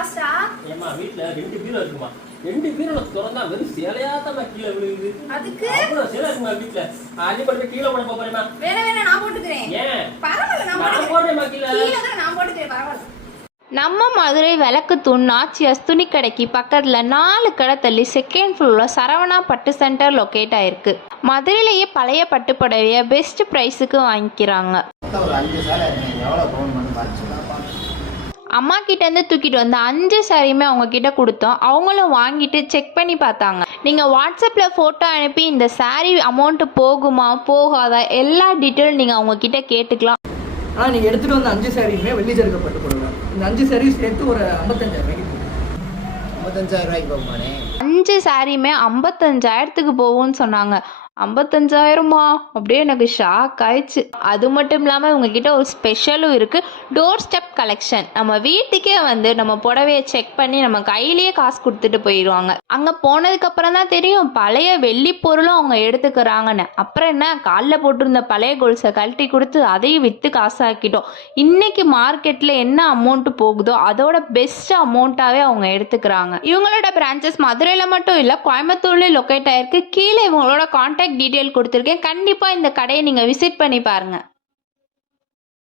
ஃபாஸ்டா? ஏமா வீட்ல 2 பீரோ இருக்குமா, 2 பீரோல திறந்தா வெறும் சேலையாத்தமா கீழே விழுகுது. அதுக்கு அவ்வளவு சேலை இருக்குமா வீட்ல? அள்ளி போட்டு கீழே போட போறேமா? வேணா நான் போட்டுக்கிறேன். ஏன்? பரவாயில்ல நான் போடுறேமா கீழே. நான் போட்டுக்கிறேன் பரவாயில்ல. நம்ம மதுரை விளக்கு தூண் நாச்சியாஸ் துணி கடைக்கு பக்கத்தில் 4 கடை தள்ளி செகண்ட் ஃப்ளோரில் சரவணா பட்டு சென்டர் லொக்கேட் ஆயிருக்கு. மதுரையிலேயே பழைய பட்டு புடவைய பெஸ்ட் ப்ரைஸுக்கு வாங்கிக்கிறாங்க. ஒரு 5 சேலை எவ்வளோ பவுன் பண்ணி பார்த்து அம்மா கிட்டேருந்து தூக்கிட்டு வந்து 5 சாரியுமே அவங்க கிட்ட கொடுத்தோம். அவங்களும் வாங்கிட்டு செக் பண்ணி பார்த்தாங்க. நீங்கள் வாட்ஸ்அப்பில் ஃபோட்டோ அனுப்பி இந்த சாரீ அமௌண்ட்டு போகுமா போகாதா எல்லா டீட்டெயில் நீங்கள் அவங்க கிட்ட கேட்டுக்கலாம். ஆனால் நீங்கள் எடுத்துகிட்டு வந்த 5 சாரியுமே வெள்ளி ஜரிகை பட்டு போடுவேன். இந்த 5 சாரி சேர்த்து ஒரு 55,000 ரூபாய்க்கு 55,000 ரூபாய்க்கு போகுமானே. 5 சாரியுமே 55,000க்கு போகும்னு சொன்னாங்க. 55,000மா? அப்படியே எனக்கு ஷாக் ஆயிடுச்சு. அது மட்டும் இல்லாமல் இவங்க கிட்ட ஒரு ஸ்பெஷலும் இருக்குது. Door step collection. நம்ம வீட்டுக்கே வந்து நம்ம புடவையை செக் பண்ணி நம்ம கையிலேயே காசு கொடுத்துட்டு போயிடுவாங்க. அங்கே போனதுக்கப்புறம் தான் தெரியும் பழைய வெள்ளி பொருளும் அவங்க எடுத்துக்கிறாங்கன்னு. அப்புறம் என்ன, காலில் போட்டிருந்த பழைய கொலுசை கழட்டி கொடுத்து அதையும் விற்று காசாக்கிட்டோம். இன்னைக்கு மார்க்கெட்டில் என்ன அமௌண்ட்டு போகுதோ அதோட பெஸ்ட் அமௌண்ட்டாகவே அவங்க எடுத்துக்கிறாங்க. இவங்களோட பிரான்ச்சஸ் மதுரையில் மட்டும் இல்லை, கோயம்புத்தூர்லேயும் லொக்கேட் ஆயிருக்கு. கீழே இவங்களோட கான்டாக்ட் டீட்டெயில் கொடுத்துருக்கேன். கண்டிப்பாக இந்த கடையை நீங்கள் விசிட் பண்ணி பாருங்கள்.